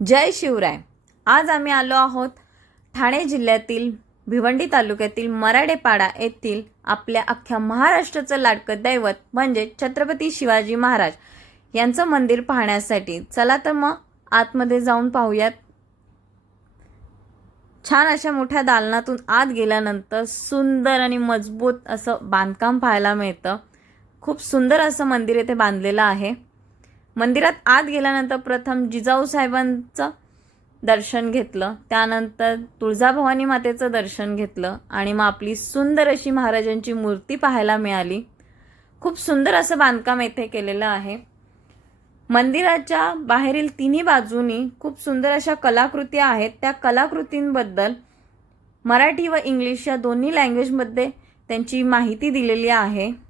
जय शिवराय. आज आम्ही आलो आहोत ठाणे जिल्ह्यातील भिवंडी तालुक्यातील मराडेपाडा येथील आपल्या अख्ख्या महाराष्ट्राचं लाडकं दैवत म्हणजे छत्रपती शिवाजी महाराज यांचं मंदिर पाहण्यासाठी. चला तर मग आतमध्ये जाऊन पाहूयात. छान अशा मोठ्या दालनातून आत गेल्यानंतर सुंदर आणि मजबूत असं बांधकाम पाहायला मिळतं. खूप सुंदर असं मंदिर येथे बांधलेलं आहे. मंदिरात आत गेल्यानंतर प्रथम जिजाऊ साहेबांचं दर्शन घेतलं. त्यानंतर तुळजाभवानी मातेचं दर्शन घेतलं आणि मग आपली सुंदर अशी महाराजांची मूर्ती पाहायला मिळाली. खूप सुंदर असं बांधकाम येथे केलेलं आहे. मंदिराच्या बाहेरील तिन्ही बाजूनी खूप सुंदर अशा कलाकृती आहेत. त्या कलाकृतींबद्दल मराठी व इंग्लिश या दोन्ही लँग्वेजमध्ये त्यांची माहिती दिलेली आहे.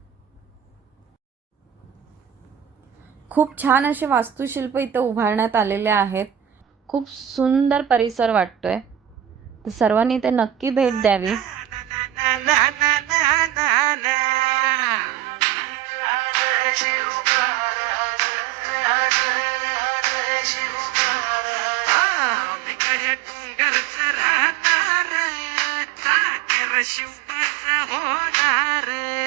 खूप छान असे वास्तुशिल्प इथं उभारण्यात आलेले आहेत. खूप सुंदर परिसर वाटतोय. तर सर्वांनी इथे नक्की भेट द्यावी. शिवबाचा होणार